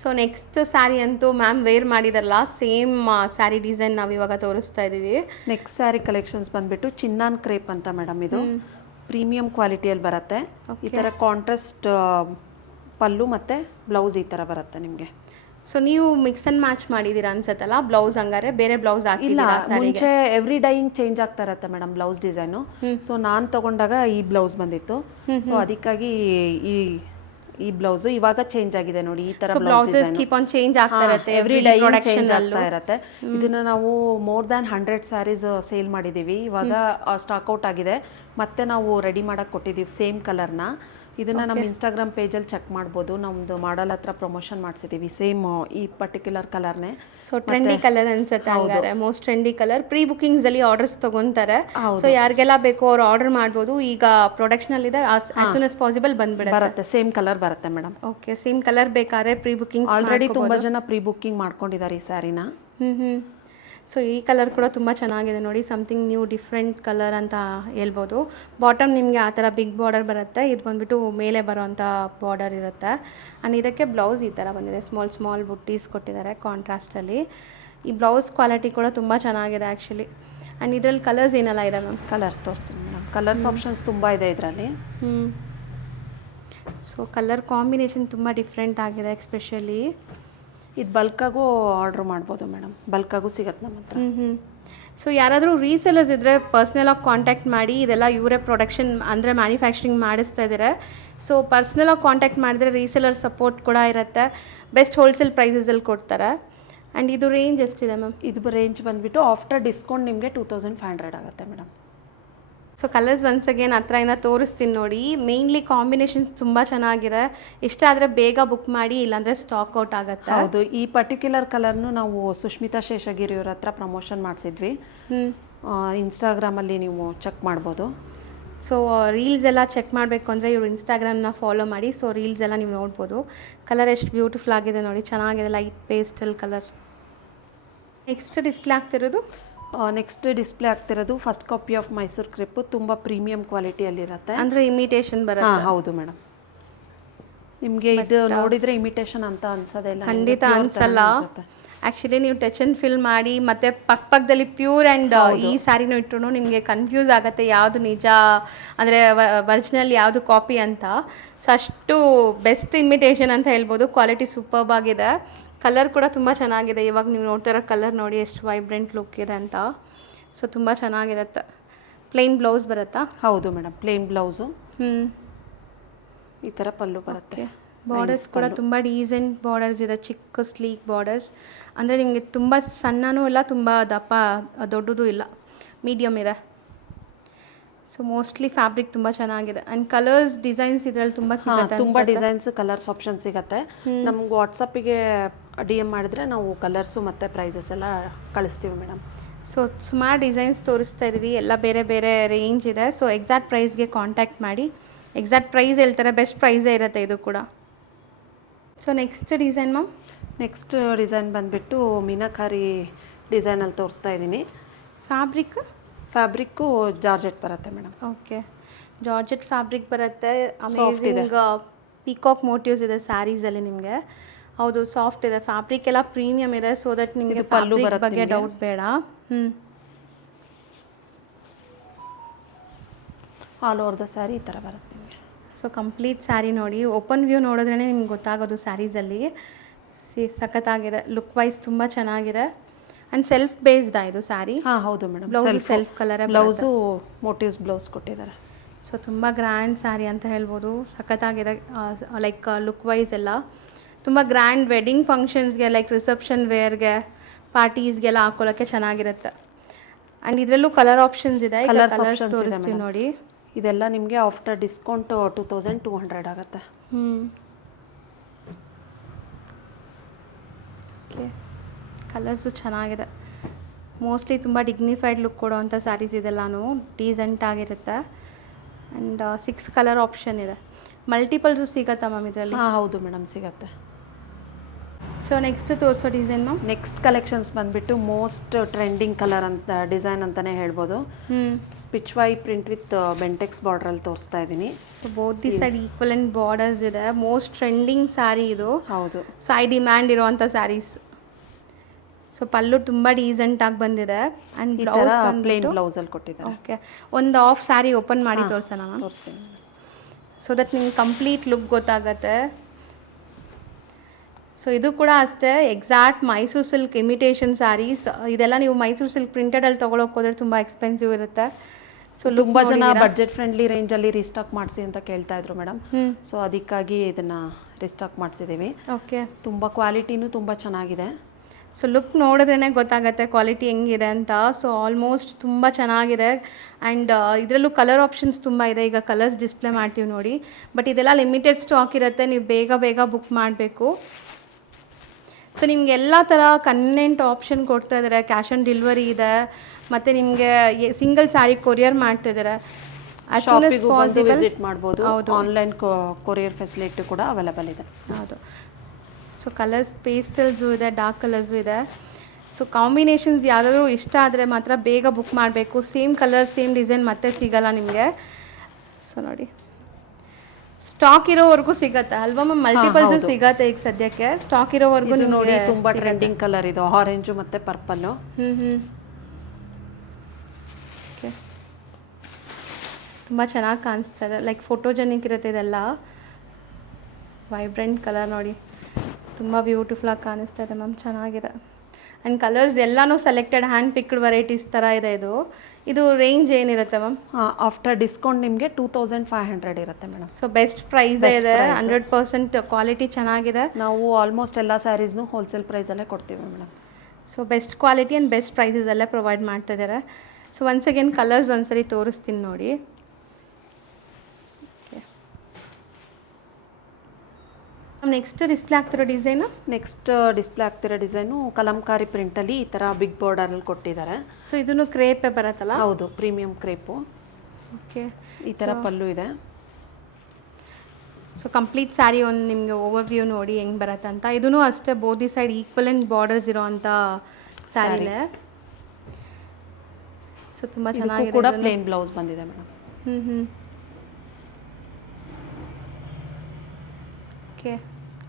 ಸೊ ನೆಕ್ಸ್ಟ್ ಸ್ಯಾರಿ ಅಂತೂ ಮ್ಯಾಮ್ ವೇರ್ ಮಾಡಿದಾರಲ್ಲ, ಸೇಮ್ ಸ್ಯಾರಿ ಡಿಸೈನ್ ನಾವು ಇವಾಗ ತೋರಿಸ್ತಾ ಇದ್ದೀವಿ. ನೆಕ್ಸ್ಟ್ ಸ್ಯಾರಿ ಕಲೆಕ್ಷನ್ಸ್ ಬಂದುಬಿಟ್ಟು ಚಿನ್ನಾನ್ ಕ್ರೇಪ್ ಅಂತ ಮೇಡಮ್. ಇದು ಪ್ರೀಮಿಯಂ ಕ್ವಾಲಿಟಿಯಲ್ಲಿ ಬರುತ್ತೆ. ಈ ಥರ ಕಾಂಟ್ರಾಸ್ಟ್ ಪಲ್ಲು ಮತ್ತು ಬ್ಲೌಸ್ ಈ ಥರ ಬರುತ್ತೆ ನಿಮಗೆ. ಸೊ ನೀವು ಮಿಕ್ಸ್ ಆ್ಯಂಡ್ ಮ್ಯಾಚ್ ಮಾಡಿದ್ದೀರಾ ಅನ್ಸತ್ತಲ್ಲ ಬ್ಲೌಸ್, ಹಂಗಾರೆ ಬೇರೆ ಬ್ಲೌಸ್ ಇಲ್ಲ, ಮುಂಚೆ ಎವ್ರಿ ಡೈಯಿಂಗ್ ಚೇಂಜ್ ಆಗ್ತಾ ಇರುತ್ತೆ ಮೇಡಮ್ ಬ್ಲೌಸ್ ಡಿಸೈನು. ಸೊ ನಾನು ತಗೊಂಡಾಗ ಈ ಬ್ಲೌಸ್ ಬಂದಿತ್ತು. ಸೊ ಅದಕ್ಕಾಗಿ ಈ ಬ್ಲೌಸ್ ಇವಾಗ ಚೇಂಜ್ ಆಗಿದೆ ನೋಡಿ. ಈ ತರ ಬ್ಲೌಸಸ್ ಕೀಪ್ ಆನ್ ಚೇಂಜ್ ಆಗ್ತಾ ಇರುತ್ತೆ, ಎವ್ರಿ ಡೈ ಚೇಂಜ್ ಆಗ್ತಾ ಇರುತ್ತೆ. ಇದನ್ನ ನಾವು ಮೋರ್ ದ್ಯಾನ್ 100 ಸ್ಯಾರೀಸ್ ಸೇಲ್ ಮಾಡಿದೀವಿ. ಇವಾಗ ಸ್ಟಾಕ್ ಔಟ್ ಆಗಿದೆ, ಮತ್ತೆ ನಾವು ರೆಡಿ ಮಾಡಕ್ ಕೊಟ್ಟಿದ್ದೀವಿ ಸೇಮ್ ಕಲರ್ನ. ಇದನ್ನ ನಮ್ಮ ಇನ್ಸ್ಟಾಗ್ರಾಮ್ ಪೇಜಲ್ಲಿ ಚೆಕ್ ಮಾಡ್ಬೋದು. ನಮ್ದು ಮಾಡಲ್ ಹತ್ರ ಪ್ರಮೋಷನ್ ಮಾಡಿಸಿದೀವಿ ಸೇಮ್ ಈ ಪರ್ಟಿಕ್ಯುಲರ್ ಕಲರ್ನೇ. ಸೊ ಟ್ರೆಂಡಿ ಕಲರ್ ಅನ್ಸುತ್ತೆ ಹಂಗಾರೆ, most trendy colour. Pre bookings ಅಲ್ಲಿ ಆರ್ಡರ್ಸ್ ತಗೊಂತಾರೆ. ಸೊ ಯಾರಿಗೆಲ್ಲ ಬೇಕೋ ಅವ್ರು ಆರ್ಡರ್ ಮಾಡ್ಬೋದು. ಈಗ ಪ್ರೊಡಕ್ಷನ್ ಅಲ್ಲಿ ಇದೆ, ಆಸ್ ಸೂನ್ ಆಸ್ ಪಾಸಿಬಲ್ ಬರುತ್ತೆ. ಸೇಮ್ ಕಲರ್ ಬರುತ್ತೆ ಮೇಡಮ್. ಓಕೆ, ಸೇಮ್ ಕಲರ್ ಬೇಕಾದ್ರೆ ಪ್ರೀ ಬುಕಿಂಗ್ ಆಲ್ರೆಡಿ ತುಂಬಾ ಜನ ಪ್ರೀ ಬುಕಿಂಗ್ ಮಾಡ್ಕೊಂಡಿದ್ದಾರೆ ಈ ಸ್ಯಾರಿನ. ಸೊ ಈ ಕಲರ್ ಕೂಡ ತುಂಬ ಚೆನ್ನಾಗಿದೆ ನೋಡಿ, ಸಮಥಿಂಗ್ ನ್ಯೂ ಡಿಫ್ರೆಂಟ್ ಕಲರ್ ಅಂತ ಹೇಳ್ಬೋದು. ಬಾಟಮ್ ನಿಮಗೆ ಆ ಥರ ಬಿಗ್ ಬಾರ್ಡರ್ ಬರುತ್ತೆ, ಇದು ಬಂದುಬಿಟ್ಟು ಮೇಲೆ ಬರೋವಂಥ ಬಾರ್ಡರ್ ಇರುತ್ತೆ. ಆ್ಯಂಡ್ ಇದಕ್ಕೆ ಬ್ಲೌಸ್ ಈ ಥರ ಬಂದಿದೆ, ಸ್ಮಾಲ್ ಬುಟ್ಟೀಸ್ ಕೊಟ್ಟಿದ್ದಾರೆ ಕಾಂಟ್ರಾಸ್ಟಲ್ಲಿ. ಈ ಬ್ಲೌಸ್ ಕ್ವಾಲಿಟಿ ಕೂಡ ತುಂಬ ಚೆನ್ನಾಗಿದೆ ಆ್ಯಕ್ಚುಲಿ. ಆ್ಯಂಡ್ ಇದರಲ್ಲಿ ಕಲರ್ಸ್ ಏನೆಲ್ಲ ಇದೆ ಮ್ಯಾಮ್? ಕಲರ್ಸ್ ತೋರಿಸ್ತೀನಿ ಮೇಡಮ್. ಕಲರ್ಸ್ ಆಪ್ಷನ್ಸ್ ತುಂಬ ಇದೆ ಇದರಲ್ಲಿ. ಸೊ ಕಲರ್ ಕಾಂಬಿನೇಷನ್ ತುಂಬ ಡಿಫ್ರೆಂಟ್ ಆಗಿದೆ ಎಕ್ಸ್ಪೆಷಲಿ. ಇದು ಬಲ್ಕಾಗೂ ಆರ್ಡ್ರ್ ಮಾಡ್ಬೋದು ಮೇಡಮ್, ಬಲ್ಕಾಗೂ ಸಿಗುತ್ತೆ ನಮ್ಮ ಹತ್ರ. ಸೊ ಯಾರಾದರೂ ರೀಸೆಲರ್ಸ್ ಇದ್ದರೆ ಪರ್ಸ್ನಲಾಗಿ ಕಾಂಟ್ಯಾಕ್ಟ್ ಮಾಡಿ. ಇದೆಲ್ಲ ಇವರೇ ಪ್ರೊಡಕ್ಷನ್ ಅಂದರೆ ಮ್ಯಾನುಫ್ಯಾಕ್ಚರಿಂಗ್ ಮಾಡಿಸ್ತಾ ಇದ್ದಾರೆ. ಸೊ ಪರ್ಸ್ನಲಾಗಿ ಕಾಂಟ್ಯಾಕ್ಟ್ ಮಾಡಿದ್ರೆ ರೀಸೆಲರ್ ಸಪೋರ್ಟ್ ಕೂಡ ಇರುತ್ತೆ, ಬೆಸ್ಟ್ ಹೋಲ್ಸೇಲ್ ಪ್ರೈಸಸಲ್ಲಿ ಕೊಡ್ತಾರೆ. ಆ್ಯಂಡ್ ಇದು ರೇಂಜ್ ಎಷ್ಟಿದೆ ಮ್ಯಾಮ್? ಇದು ರೇಂಜ್ ಬಂದುಬಿಟ್ಟು ಆಫ್ಟರ್ ಡಿಸ್ಕೌಂಟ್ ನಿಮಗೆ 2500 ಆಗುತ್ತೆ madam. So colours once again ಹತ್ರದಿಂದ ತೋರಿಸ್ತೀನಿ ನೋಡಿ. ಮೇನ್ಲಿ ಕಾಂಬಿನೇಷನ್ಸ್ ತುಂಬ ಚೆನ್ನಾಗಿದೆ. ಇಷ್ಟ ಆದರೆ ಬೇಗ ಬುಕ್ ಮಾಡಿ, ಇಲ್ಲಾಂದರೆ ಸ್ಟಾಕ್ ಔಟ್ ಆಗುತ್ತೆ. ಹೌದು, ಈ ಪರ್ಟಿಕ್ಯುಲರ್ ಕಲರ್ನು ನಾವು ಸುಷ್ಮಿತಾ ಶೇಷಗಿರಿ ಅವ್ರ ಹತ್ರ ಪ್ರಮೋಷನ್ ಮಾಡಿಸಿದ್ವಿ. ಇನ್ಸ್ಟಾಗ್ರಾಮಲ್ಲಿ ನೀವು ಚೆಕ್ ಮಾಡ್ಬೋದು. ಸೊ ರೀಲ್ಸ್ ಎಲ್ಲ ಚೆಕ್ ಮಾಡಬೇಕು ಅಂದರೆ ಇವರು ಇನ್ಸ್ಟಾಗ್ರಾಮ್ನ ಫಾಲೋ ಮಾಡಿ. ಸೊ ರೀಲ್ಸ್ ಎಲ್ಲ ನೀವು ನೋಡ್ಬೋದು. ಕಲರ್ ಎಷ್ಟು ಬ್ಯೂಟಿಫುಲ್ ಆಗಿದೆ ನೋಡಿ, ಚೆನ್ನಾಗಿದೆ, light pastel colour. Next display ಆಗ್ತಿರೋದು first copy of Mysore crepe. ತುಂಬ ಪ್ರೀಮಿಯಂ ಕ್ವಾಲಿಟಿಯಲ್ಲಿರುತ್ತೆ, ಅಂದರೆ ಇಮಿಟೇಷನ್ ಬರುತ್ತೆ. ಹೌದು ಮೇಡಮ್, ನಿಮಗೆ ಇದು ನೋಡಿದರೆ ಇಮಿಟೇಷನ್ ಅಂತ ಅನ್ಸೋದೇ ಇಲ್ಲ, ಖಂಡಿತ ಅನ್ಸಲ್ಲ. ಆ್ಯಕ್ಚುಲಿ ನೀವು ಟಚ್ ಆ್ಯಂಡ್ ಫಿಲ್ ಮಾಡಿ ಮತ್ತು ಪಕ್ಕದಲ್ಲಿ ಪ್ಯೂರ್ ಆ್ಯಂಡ್ ಈ ಸ್ಯಾರಿನೂ ಇಟ್ಟರು ನಿಮಗೆ ಕನ್ಫ್ಯೂಸ್ ಆಗುತ್ತೆ ಯಾವುದು ನಿಜ ಅಂದರೆ ಒರಿಜಿನಲ್ ಯಾವುದು ಕಾಪಿ ಅಂತ. ಸೊ ಅಷ್ಟು ಬೆಸ್ಟ್ ಇಮಿಟೇಷನ್ ಅಂತ ಹೇಳ್ಬೋದು. ಕ್ವಾಲಿಟಿ ಸೂಪರ್ಬ್ ಆಗಿದೆ. ಕಲರ್ ಕೂಡ ತುಂಬ ಚೆನ್ನಾಗಿದೆ. ಇವಾಗ ನೀವು ನೋಡ್ತಿರೋ ಕಲರ್ ನೋಡಿ ಎಷ್ಟು ವೈಬ್ರೆಂಟ್ ಲುಕ್ ಇದೆ ಅಂತ. ಸೊ ತುಂಬ ಚೆನ್ನಾಗಿರುತ್ತೆ. ಪ್ಲೇನ್ ಬ್ಲೌಸ್ ಬರುತ್ತಾ? ಹೌದು ಮೇಡಮ್, ಪ್ಲೇನ್ ಬ್ಲೌಸು. ಈ ಥರ ಪಲ್ಲು ಬರುತ್ತೆ. ಬಾರ್ಡರ್ಸ್ ಕೂಡ ತುಂಬ ಡೀಸೆಂಟ್ ಬಾರ್ಡರ್ಸ್ ಇದೆ, ಚಿಕ್ಕ ಸ್ಲೀಕ್ ಬಾರ್ಡರ್ಸ್. ಅಂದರೆ ನಿಮಗೆ ತುಂಬ ಸಣ್ಣನೂ ಇಲ್ಲ, ತುಂಬ ದಪ್ಪ ದೊಡ್ಡದು ಇಲ್ಲ, ಮೀಡಿಯಮ್ ಇದೆ. ಸೊ ಮೋಸ್ಟ್ಲಿ ಫ್ಯಾಬ್ರಿಕ್ ತುಂಬ ಚೆನ್ನಾಗಿದೆ. ಆ್ಯಂಡ್ ಕಲರ್ಸ್ ಡಿಸೈನ್ಸ್ ಇದರಲ್ಲಿ ತುಂಬ ಸಿಗುತ್ತೆ, ತುಂಬ ಡಿಸೈನ್ಸ್ ಕಲರ್ಸ್ ಆಪ್ಷನ್ ಸಿಗುತ್ತೆ. ನಮ್ಗೆ ವಾಟ್ಸಪ್ಪಿಗೆ DM ಮಾಡಿದ್ರೆ ನಾವು ಕಲರ್ಸು ಮತ್ತು ಪ್ರೈಸಸ್ ಎಲ್ಲ ಕಳಿಸ್ತೀವಿ ಮೇಡಮ್. ಸೊ ಸುಮಾರು ಡಿಸೈನ್ಸ್ ತೋರಿಸ್ತಾ ಇದ್ದೀವಿ, ಎಲ್ಲ ಬೇರೆ ಬೇರೆ ರೇಂಜ್ ಇದೆ. ಸೊ ಎಕ್ಸಾಕ್ಟ್ ಪ್ರೈಸ್ಗೆ ಕಾಂಟ್ಯಾಕ್ಟ್ ಮಾಡಿ, ಎಕ್ಸಾಕ್ಟ್ ಪ್ರೈಸ್ ಹೇಳ್ತಾರೆ, ಬೆಸ್ಟ್ ಪ್ರೈಸೇ ಇರುತ್ತೆ ಇದು ಕೂಡ. So next design ma'am. Next design ಬಂದುಬಿಟ್ಟು ಮೀನಾಕಾರಿ ಡಿಸೈನಲ್ಲಿ ತೋರಿಸ್ತಾ ಇದ್ದೀನಿ. ಫ್ಯಾಬ್ರಿಕ್ಕು ಜಾರ್ಜೆಟ್ ಬರುತ್ತೆ ಮೇಡಮ್. ಓಕೆ, ಜಾರ್ಜೆಟ್ ಫ್ಯಾಬ್ರಿಕ್ ಬರುತ್ತೆ. ಅಮೇಜಿಂಗ್ ಪಿಕಾಕ್ ಮೋಟಿವ್ಸ್ ಇದೆ ಸ್ಯಾರೀಸಲ್ಲಿ ನಿಮಗೆ. ಹೌದು, ಸಾಫ್ಟ್ ಇದೆ, ಫ್ಯಾಬ್ರಿಕ್ ಎಲ್ಲ ಪ್ರೀಮಿಯಮ್ ಇದೆ. ಸೊ ದಟ್ ನಿಮಗೆ ಪಲ್ಲು ಬಗ್ಗೆ ಡೌಟ್ ಬೇಡ. ಆಲ್ ಓವರ್ ದ ಸ್ಯಾರಿ ಈ ಥರ ಬರುತ್ತೆ ನಿಮಗೆ. ಸೊ ಕಂಪ್ಲೀಟ್ ಸ್ಯಾರಿ ನೋಡಿ, ಓಪನ್ ವ್ಯೂ ನೋಡಿದ್ರೇ ನಿಮ್ಗೆ ಗೊತ್ತಾಗೋದು ಸ್ಯಾರೀಸಲ್ಲಿ. ಸಖತ್ತಾಗಿದೆ, ಲುಕ್ ವೈಸ್ ತುಂಬ ಚೆನ್ನಾಗಿದೆ. ಆ್ಯಂಡ್ ಸೆಲ್ಫ್ ಬೇಸ್ಡಾ ಇದು ಸ್ಯಾರಿ? ಹೌದು madam. Blouse self colour, blouse motives blouse ಕೊಟ್ಟಿದ್ದಾರೆ. ಸೊ ತುಂಬ ಗ್ರ್ಯಾಂಡ್ ಸ್ಯಾರಿ ಅಂತ ಹೇಳ್ಬೋದು, ಸಖತ್ತಾಗಿದೆ. ಲೈಕ್ ಲುಕ್ ವೈಸ್ ಎಲ್ಲ ತುಂಬ ಗ್ರ್ಯಾಂಡ್ ವೆಡ್ಡಿಂಗ್ ಫಂಕ್ಷನ್ಸ್ಗೆ, ಲೈಕ್ ರಿಸೆಪ್ಷನ್ ವೇರ್ಗೆ, ಪಾರ್ಟೀಸ್ಗೆಲ್ಲ ಹಾಕೊಳ್ಳೋಕ್ಕೆ ಚೆನ್ನಾಗಿರುತ್ತೆ. ಆ್ಯಂಡ್ ಇದರಲ್ಲೂ ಕಲರ್ ಆಪ್ಷನ್ಸ್ ಇದೆ, ಕಲರ್ಸ್ ತೋರಿಸ್ತೀವಿ ನೋಡಿ. ಇದೆಲ್ಲ ನಿಮಗೆ ಆಫ್ಟರ್ ಡಿಸ್ಕೌಂಟ್ 2200 ಆಗುತ್ತೆ. ಓಕೆ, ಕಲರ್ಸು ಚೆನ್ನಾಗಿದೆ. ಮೋಸ್ಟ್ಲಿ ತುಂಬ ಡಿಗ್ನಿಫೈಡ್ ಲುಕ್ ಕೊಡೋವಂಥ ಸ್ಯಾರೀಸ್ ಇದೆಲ್ಲನೂ ಡೀಸೆಂಟ್ ಆಗಿರುತ್ತೆ. ಆ್ಯಂಡ್ 6 ಕಲರ್ ಆಪ್ಷನ್ ಇದೆ. ಮಲ್ಟಿಪಲ್ಸು ಸಿಗುತ್ತಾ ಮ್ಯಾಮ್ ಇದರಲ್ಲಿ? ಹೌದು ಮೇಡಮ್, ಸಿಗುತ್ತೆ. ಸೊ ನೆಕ್ಸ್ಟ್ ತೋರಿಸೋ ಡಿಸೈನ್ ಮ್ಯಾಮ್. ನೆಕ್ಸ್ಟ್ ಕಲೆಕ್ಷನ್ಸ್ ಬಂದುಬಿಟ್ಟು ಮೋಸ್ಟ್ ಟ್ರೆಂಡಿಂಗ್ ಕಲರ್ ಅಂತ ಡಿಸೈನ್ ಅಂತಲೇ ಹೇಳ್ಬೋದು. ಪಿಚ್ವಾಯಿ ಪ್ರಿಂಟ್ ವಿತ್ ಬೆಂಟೆಕ್ಸ್ ಬಾರ್ಡ್ರಲ್ಲಿ ತೋರಿಸ್ತಾ ಇದ್ದೀನಿ. So both the side equivalent borders ಇದೆ. ಮೋಸ್ಟ್ ಟ್ರೆಂಡಿಂಗ್ ಸ್ಯಾರಿ ಇದು. ಹೌದು, ಸೊ ಐ ಡಿಮ್ಯಾಂಡ್ ಇರೋವಂಥ ಸ್ಯಾರೀಸ್. ಸೊ ಪಲ್ಲು ತುಂಬ ಡೀಸೆಂಟಾಗಿ ಬಂದಿದೆ. ಆ್ಯಂಡ್ ಬ್ಲೌಸ್ ಪ್ಲೇನ್ ಬ್ಲೌಸಲ್ಲಿ ಕೊಟ್ಟಿದ್ದಾರೆ. ಓಕೆ, ಒಂದು ಆಫ್ ಸ್ಯಾರಿ ಓಪನ್ ಮಾಡಿ ತೋರಿಸೋಣ ಮ್ಯಾಮ್. ತೋರಿಸ್ತೀನಿ. ಸೊ ದಟ್ ನಿಮ್ಗೆ ಕಂಪ್ಲೀಟ್ ಲುಕ್ ಗೊತ್ತಾಗತ್ತೆ. ಸೊ ಇದು ಕೂಡ ಅಷ್ಟೇ, exact Mysuru silk imitation sarees. ಇದೆಲ್ಲ ನೀವು ಮೈಸೂರು ಸಿಲ್ಕ್ ಪ್ರಿಂಟೆಡಲ್ಲಿ ತೊಗೊಳಕ್ಕೆ ಹೋದರೆ ತುಂಬ ಎಕ್ಸ್ಪೆನ್ಸಿವ್ ಇರುತ್ತೆ. ಸೊ ತುಂಬ ಜನ ಬಡ್ಜೆಟ್ ಫ್ರೆಂಡ್ಲಿ ರೇಂಜಲ್ಲಿ ರೀಸ್ಟಾಕ್ ಮಾಡಿಸಿ ಅಂತ ಕೇಳ್ತಾ ಇದ್ರು ಮೇಡಮ್. ಸೊ ಅದಕ್ಕಾಗಿ ಇದನ್ನು ರೀಸ್ಟಾಕ್ ಮಾಡಿಸಿದ್ದೀವಿ. ಓಕೆ, ತುಂಬ ಕ್ವಾಲಿಟಿನೂ ತುಂಬ ಚೆನ್ನಾಗಿದೆ. ಸೊ ಲುಕ್ ನೋಡಿದ್ರೇ ಗೊತ್ತಾಗುತ್ತೆ ಕ್ವಾಲಿಟಿ ಹೆಂಗಿದೆ ಅಂತ. ಸೊ ಆಲ್ಮೋಸ್ಟ್ ತುಂಬ ಚೆನ್ನಾಗಿದೆ. ಆ್ಯಂಡ್ ಇದರಲ್ಲೂ ಕಲರ್ ಆಪ್ಷನ್ಸ್ ತುಂಬ ಇದೆ. ಈಗ ಕಲರ್ಸ್ ಡಿಸ್ಪ್ಲೇ ಮಾಡ್ತೀವಿ ನೋಡಿ. ಬಟ್ ಇದೆಲ್ಲ ಲಿಮಿಟೆಡ್ ಸ್ಟಾಕ್ ಇರುತ್ತೆ, ನೀವು ಬೇಗ ಬುಕ್ ಮಾಡಬೇಕು. ಸೊ ನಿಮ್ಗೆ ಎಲ್ಲ ಥರ ಕನ್ವೀನಿಯೆಂಟ್ ಆಪ್ಷನ್ ಕೊಡ್ತಾ ಇದ್ದಾರೆ. ಕ್ಯಾಶ್ ಆನ್ ಡೆಲಿವರಿ ಇದೆ, ಮತ್ತು ನಿಮಗೆ ಸಿಂಗಲ್ ಸ್ಯಾರಿ ಕೊರಿಯರ್ ಮಾಡ್ತಿದ್ದಾರೆ. ವಿಸಿಟ್ ಮಾಡ್ಬೋದು. ಆನ್ಲೈನ್ ಕೊರಿಯರ್ ಫೆಸಿಲಿಟಿ ಕೂಡ ಅವೈಲೇಬಲ್ ಇದೆ. ಹೌದು. ಸೊ ಕಲರ್ಸ್ ಪೇಸ್ಟಲ್ಸು ಇದೆ, ಡಾರ್ಕ್ ಕಲರ್ಸು ಇದೆ. ಸೊ ಕಾಂಬಿನೇಷನ್ಸ್ ಯಾವುದಾದ್ರೂ ಇಷ್ಟ ಆದರೆ ಮಾತ್ರ ಬೇಗ ಬುಕ್ ಮಾಡಬೇಕು. ಸೇಮ್ ಕಲರ್ ಸೇಮ್ ಡಿಸೈನ್ ಮತ್ತೆ ಸಿಗಲ್ಲ ನಿಮಗೆ. ಸೊ ನೋಡಿ, ಸ್ಟಾಕ್ ಇರೋವರೆಗೂ ಸಿಗತ್ತೆ ಅಲ್ವಾ ಮ್ಯಾಮ್? ಮಲ್ಟಿಪಲ್ಸು ಸಿಗತ್ತೆ ಈಗ ಸದ್ಯಕ್ಕೆ. ಸ್ಟಾಕ್ ಇರೋವರೆಗೂ ನೋಡಿ. ತುಂಬ ಟ್ರೆಂಡಿಂಗ್ ಕಲರ್ ಇದು, ಆರೆಂಜು ಮತ್ತು ಪರ್ಪಲ್ಲು. ಓಕೆ, ತುಂಬ ಚೆನ್ನಾಗಿ ಕಾಣಿಸ್ತಾ ಇದೆ. ಲೈಕ್ ಫೋಟೋಜೆನಿಕ್ ಇರುತ್ತೆ ಇದೆಲ್ಲ. ವೈಬ್ರೆಂಟ್ ಕಲರ್ ನೋಡಿ, ತುಂಬ ಬ್ಯೂಟಿಫುಲ್ಲಾಗಿ ಕಾಣಿಸ್ತಾ ಇದೆ ಮ್ಯಾಮ್, ಚೆನ್ನಾಗಿದೆ. ಆ್ಯಂಡ್ ಕಲರ್ಸ್ ಎಲ್ಲನೂ ಸೆಲೆಕ್ಟೆಡ್ ಹ್ಯಾಂಡ್ ಪಿಕ್ಡ್ ವೆರೈಟೀಸ್ ಥರ ಇದೆ ಇದು. ಇದು ರೇಂಜ್ ಏನಿರುತ್ತೆ ಮ್ಯಾಮ್? ಆಫ್ಟರ್ ಡಿಸ್ಕೌಂಟ್ ನಿಮಗೆ 2500 ಇರುತ್ತೆ ಮೇಡಮ್. ಸೊ ಬೆಸ್ಟ್ ಪ್ರೈಸೇ ಇದೆ, 100% ಕ್ವಾಲಿಟಿ ಚೆನ್ನಾಗಿದೆ. ನಾವು ಆಲ್ಮೋಸ್ಟ್ ಎಲ್ಲ ಸ್ಯಾರೀಸ್ನು ಹೋಲ್ಸೇಲ್ ಪ್ರೈಸಲ್ಲೇ ಕೊಡ್ತೀವಿ madam. So best quality and best ಪ್ರೈಸಸಲ್ಲೇ ಪ್ರೊವೈಡ್ ಮಾಡ್ತಿದ್ದಾರೆ. ಸೊ ಒನ್ಸ್ ಅಗೇನ್ ಕಲರ್ಸ್ ಒಂದ್ಸರಿ ತೋರಿಸ್ತೀನಿ ನೋಡಿ. ನೆಕ್ಸ್ಟ್ ಡಿಸ್ಪ್ಲೇ ಆಗ್ತಿರೋ ಡಿಸೈನು? ನೆಕ್ಸ್ಟ್ ಡಿಸ್ಪ್ಲೇ ಆಗ್ತಿರೋ ಡಿಸೈನು ಕಲಂಕಾರಿ ಪ್ರಿಂಟಲ್ಲಿ ಈ ಥರ ಬಿಗ್ ಬಾರ್ಡರಲ್ಲಿ ಕೊಟ್ಟಿದ್ದಾರೆ. ಸೊ ಇದನ್ನು ಕ್ರೇಪೇ ಬರುತ್ತಲ್ಲ? ಹೌದು, ಪ್ರೀಮಿಯಂ ಕ್ರೇಪು. ಓಕೆ, ಈ ಥರ ಪಲ್ಲು ಇದೆ. ಸೊ ಕಂಪ್ಲೀಟ್ ಸ್ಯಾರಿ ಒಂದು ನಿಮಗೆ ಓವರ್ ವ್ಯೂ ನೋಡಿ ಹೆಂಗೆ ಬರುತ್ತೆ ಅಂತ. ಇದೂ ಅಷ್ಟೇ, ಬೋದಿ ಸೈಡ್ ಈಕ್ವಲೆಂಟ್ ಬಾರ್ಡರ್ಸ್ ಇರೋ ಅಂಥ ಸ್ಯಾರಿನೇ. ಸೊ ತುಂಬ ಚೆನ್ನಾಗಿದೆ. ಕೂಡ ಪ್ಲೇನ್ ಬ್ಲೌಸ್ ಬಂದಿದೆ ಮೇಡಮ್. ಓಕೆ,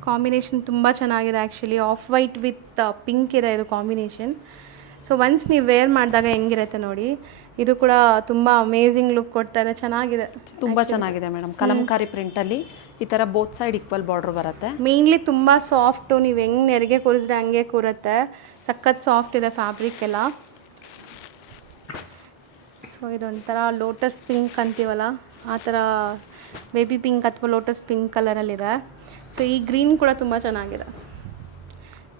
ಕಾಂಬಿನೇಷನ್ ತುಂಬ ಚೆನ್ನಾಗಿದೆ actually. Of white with pink ಇದೆ ಇದು ಕಾಂಬಿನೇಷನ್. ಸೊ ಒನ್ಸ್ ನೀವು ವೇರ್ ಮಾಡಿದಾಗ ಹೆಂಗಿರುತ್ತೆ ನೋಡಿ. ಇದು ಕೂಡ ತುಂಬ ಅಮೇಝಿಂಗ್ ಲುಕ್ ಕೊಡ್ತಾ ಇದೆ, ಚೆನ್ನಾಗಿದೆ, ತುಂಬ ಚೆನ್ನಾಗಿದೆ ಮೇಡಮ್. ಕಲಂಕಾರಿ ಪ್ರಿಂಟಲ್ಲಿ ಈ ಥರ ಬೋತ್ ಸೈಡ್ ಈಕ್ವಲ್ ಬಾರ್ಡರ್ ಬರುತ್ತೆ. ಮೇನ್ಲಿ ತುಂಬ ಸಾಫ್ಟು, ನೀವು ಹೆಂಗೆ ನೆರಿಗೆ ಕೂರಿಸಿದ್ರೆ ಹಂಗೆ ಕೂರುತ್ತೆ. ಸಖತ್ ಸಾಫ್ಟ್ ಇದೆ ಫ್ಯಾಬ್ರಿಕ್ ಎಲ್ಲ. ಸೊ ಇದೊಂಥರ ಲೋಟಸ್ ಪಿಂಕ್ ಅಂತೀವಲ್ಲ ಆ ಥರ ಬೇಬಿ ಪಿಂಕ್ ಅಥವಾ ಲೋಟಸ್ ಪಿಂಕ್ ಕಲರಲ್ಲಿದೆ. ಸೊ ಈ ಗ್ರೀನ್ ಕೂಡ ತುಂಬ ಚೆನ್ನಾಗಿದೆ.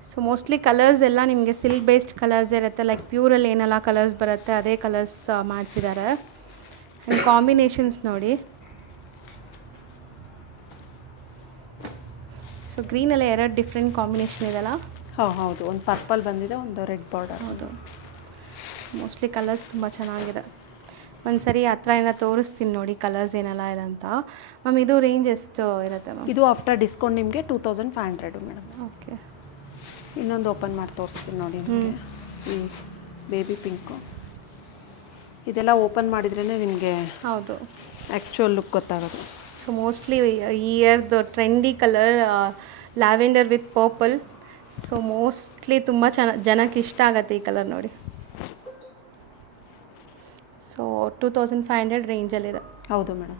ಸೊ ಮೋಸ್ಟ್ಲಿ ಕಲರ್ಸ್ ಎಲ್ಲ ನಿಮಗೆ ಸಿಲ್ಕ್ ಬೇಸ್ಡ್ ಕಲರ್ಸ್ ಇರುತ್ತೆ, ಲೈಕ್ ಪ್ಯೂರಲ್ಲಿ ಏನೆಲ್ಲ ಕಲರ್ಸ್ ಬರುತ್ತೆ ಅದೇ ಕಲರ್ಸ್ ಮಾಡಿಸಿದ್ದಾರೆ. ಆ್ಯಂಡ್ ಕಾಂಬಿನೇಷನ್ಸ್ ನೋಡಿ. ಸೊ ಗ್ರೀನಲ್ಲೇ 2 ಡಿಫ್ರೆಂಟ್ ಕಾಂಬಿನೇಷನ್ ಇದೆಲ್ಲ. ಹೌದು, ಒಂದು ಪರ್ಪಲ್ ಬಂದಿದೆ, ಒಂದು ರೆಡ್ ಬಾರ್ಡರ್. ಹೌದು, ಮೋಸ್ಟ್ಲಿ ಕಲರ್ಸ್ ತುಂಬ ಚೆನ್ನಾಗಿದೆ. ಒಂದು ಸರಿ ಹತ್ರದಿಂದ ತೋರಿಸ್ತೀನಿ ನೋಡಿ ಕಲರ್ಸ್ ಏನೆಲ್ಲ ಇದೆ ಅಂತ. ಮ್ಯಾಮ್ ಇದು ರೇಂಜ್ ಎಷ್ಟು ಇರುತ್ತೆ ಮ್ಯಾಮ್? ಇದು ಆಫ್ಟರ್ ಡಿಸ್ಕೌಂಟ್ ನಿಮಗೆ 2500 ಮೇಡಮ್. ಓಕೆ, ಇನ್ನೊಂದು ಓಪನ್ ಮಾಡಿ ತೋರಿಸ್ತೀನಿ ನೋಡಿ ನಿಮಗೆ. ಬೇಬಿ ಪಿಂಕು ಇದೆಲ್ಲ ಓಪನ್ ಮಾಡಿದ್ರೇ ನಿಮಗೆ ಹೌದು ಆ್ಯಕ್ಚುಯಲ್ ಲುಕ್ ಗೊತ್ತಾಗೋದು. ಸೊ ಮೋಸ್ಟ್ಲಿ ಈ ಇಯರ್ದು trendy colour lavender with purple. So mostly ತುಂಬ ಜನಕ್ಕೆ ಇಷ್ಟ ಆಗುತ್ತೆ ಈ ಕಲರ್ ನೋಡಿ. ಸೊ 2500 ರೇಂಜಲ್ಲಿದೆ. ಹೌದು ಮೇಡಮ್.